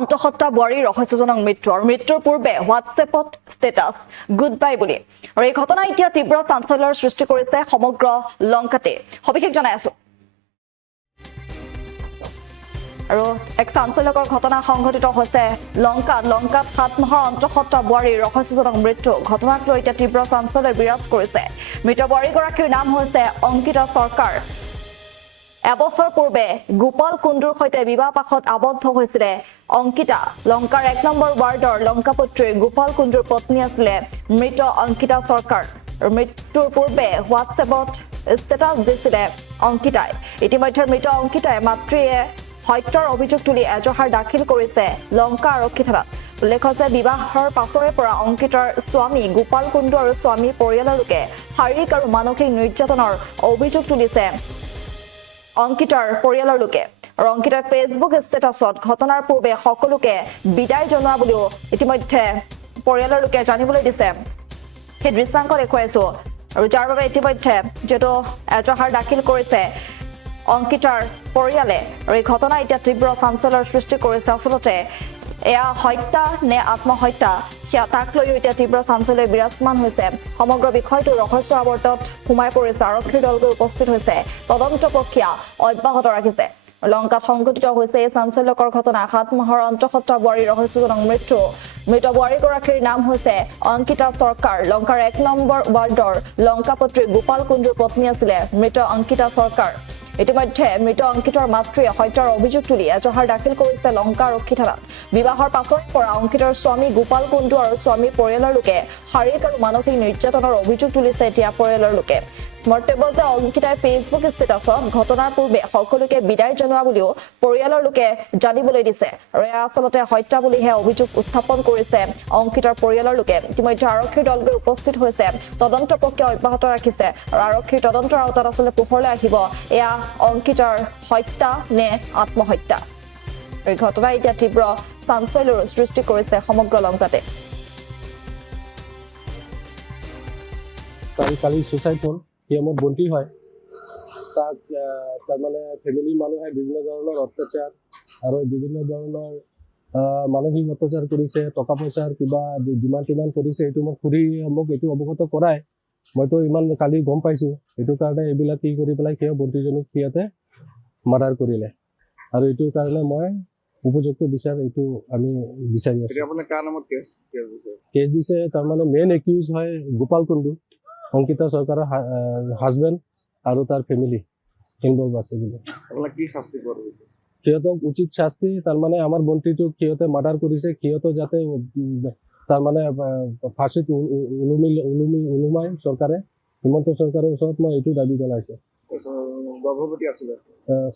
অন্তঃসত্ত্বা বোৱাৰীৰ ৰহস্যজনক মৃত্যু আৰু মৃত্যুৰ পূৰ্বে হোৱাটছএপত ষ্টেটাছ গুড বাই বুলি আৰু এই ঘটনা এতিয়া তীব্ৰ চাঞ্চল্যৰ সৃষ্টি কৰিছে সমগ্ৰ লংকাতে সবিশেষ জনাই আছো আৰু এক চাঞ্চল্যকৰ ঘটনা সংঘটিত হৈছে লংকাত 7 মাহৰ অন্তঃসত্ত্বা বোৱাৰীৰ ৰহস্যজনক মৃত্যু ঘটনাক লৈ এতিয়া তীব্ৰ চাঞ্চল্য বিৰাজ কৰিছে মৃত বোৱাৰীগৰাকীৰ নাম হৈছে অংকিতা সৰকাৰ এবছৰ পূৰ্বে গোপাল কুণ্ডুৰ সৈতে বিবাহ পাশত আবদ্ধ হৈছিল অংকিতা লংকাৰ 1 নম্বৰ ৱাৰ্ডৰ লংকাপুত্ৰী গোপাল কুণ্ডুৰ পত্নী আছিল মৃত অংকিতা সৰকাৰ মৃত্যুৰ পূৰ্বে হোৱাটছএপত ষ্টেটাছ দিছিল অংকিতাই ইতিমধ্যে মৃত অংকিতাই মাতৃয়ে হত্যাৰ অভিযোগ তুলি এজাহাৰ দাখিল কৰিছে লংকা আৰক্ষী থানাত উল্লেখ আছে বিবাহৰ পাছৰে পৰা অংকিতাৰ স্বামী গোপাল কুণ্ডু আৰু স্বামী পৰিয়ালৰ লোকে শাৰীৰিক আৰু মানসিক নিৰ্যাতনৰ অভিযোগ তুলিছে অংকিতাৰ পৰিয়ালৰ লোকে আৰু অংকিতাৰ ফেচবুক ষ্টেটাছত ঘটনাৰ পূৰ্বে সকলোকে বিদায় জনোৱা বুলিও ইতিমধ্যে পৰিয়ালৰ লোকে জানিবলৈ দিছে সেই দৃশ্যাংক দেখুৱাইছো আৰু যাৰ বাবে ইতিমধ্যে যেটো এজাহাৰ দাখিল কৰিছে অংকিতাৰ পৰিয়ালে আৰু এই ঘটনা এতিয়া তীব্ৰ চাঞ্চল্যৰ সৃষ্টি কৰিছে আচলতে এয়া হত্যা নে আত্মহত্যা সেয়া তাক লৈ এতিয়া তীব্ৰ চাঞ্চল্য বিৰাজমান হৈছে সমগ্ৰ বিষয়টো ৰহস্য আৱৰ্তত সোমাই পৰিছে আৰক্ষীৰ দলগৈ উপস্থিত হৈছে তদন্ত প্ৰক্ৰিয়া অব্যাহত ৰাখিছে লংকাত সংঘটিত হৈছে এই চাঞ্চল্যকৰ ঘটনা 7 মাহৰ অন্তঃসত্ত্বা বোৱাৰীৰ ৰহস্যজনক মৃত্যু মৃত বোৱাৰীগৰাকীৰ নাম হৈছে অংকিতা সৰকাৰ লংকাৰ 1 নম্বৰ ৱাৰ্ডৰ লংকাপুত্ৰী গোপাল কুণ্ডুৰ পত্নী আছিল মৃত অংকিতা সৰকাৰ ইতিমধ্যে মৃত অংকিতাৰ মাতৃয়ে হত্যাৰ অভিযোগ তুলি এজাহাৰ দাখিল কৰিছে লংকা আৰক্ষী থানাত বিবাহৰ পাছৰ পৰা অংকিতাৰ স্বামী গোপাল কুণ্ডু আৰু স্বামী পৰিয়ালৰ লোকে শাৰীৰিক আৰু মানসিক নিৰ্যাতনৰ অভিযোগ তুলিছে এতিয়া পৰিয়ালৰ লোকে স্মৰ্টেবল যে অংকিতাৰ ফেচবুক ষ্টেটাছত ঘটনাৰ পূৰ্বে সকলোকে বিদায় জনোৱা বুলিও পৰিয়ালৰ লোকে জানিবলৈ দিছে আৰু এয়া আচলতে হত্যা বুলিহে অভিযোগ উত্থাপন কৰিছে অংকিতাৰ পৰিয়ালৰ লোকে ইতিমধ্যে আৰক্ষীৰ দলগৈ উপস্থিত হৈছে তদন্ত প্ৰক্ৰিয়া অব্যাহত ৰাখিছে আৰু আৰক্ষীৰ তদন্তৰ আওতাত আচলতে পোহৰলৈ আহিব এয়া অংকিতাৰ হত্যা নে আত্মহত্যা এই ঘটনা এতিয়া তীব্ৰ চাঞ্চল্যৰ সৃষ্টি কৰিছে সমগ্ৰ লংকাতে কালি সুসাইড হল আমার বন্টি হয় তাক তার মানে ফ্যামিলির মানুষে বিভিন্ন ধরনের অত্যাচার আর বিভিন্ন ধরনের মানসিক অত্যাচার করেছে টাকা পয়সার কিবা ডিমান্ড করেছে এই মোক খুঁড়ি মোক এই অৱগত কৰাই মইতো ইমান কালি গম পাইছো এইটো কাৰণে এইবিলাক কি কৰি পেলাই সেই বন্টিজনীক সিহঁতে মাৰ্ডাৰ কৰিলে আৰু এইটো কাৰণে মই উপযুক্ত বিচাৰ এইটো আমি বিচাৰি আছো আপোনাৰ কাৰ নামত কেছ দিছে তাৰ মানে মেইন একিউজ হয় গোপাল কুণ্ডু অংকিতা সৰকাৰৰ হাজবেণ্ড আৰু তাৰ ফ্যামিলি ইনভলভ আছে বুলি আপোনাক কি শাস্তি কৰিব সিহঁতক উচিত শাস্তি তাৰ মানে আমাৰ বন্টিটোক সিহঁতে মাৰ্ডাৰ কৰিছে সিহঁত যাতে তাৰ মানে ফাঁসিত ওলোমাই চৰকাৰে হিমন্ত চৰকাৰৰ ওচৰত মই এইটো দাবী জনাইছো গৰ্ভৱতী আছিলে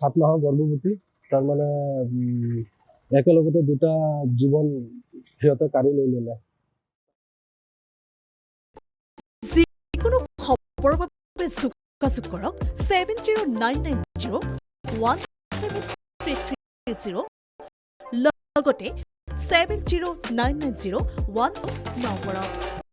7 মাহৰ গৰ্ভৱতী তাৰ মানে একেলগতে দুটা জীৱন সিহঁতে কাঢ়ি লৈ ল'লে খবৰৰ বাবে যোগাযোগ কৰক 7099017330 লগতে 709901 নম্বৰত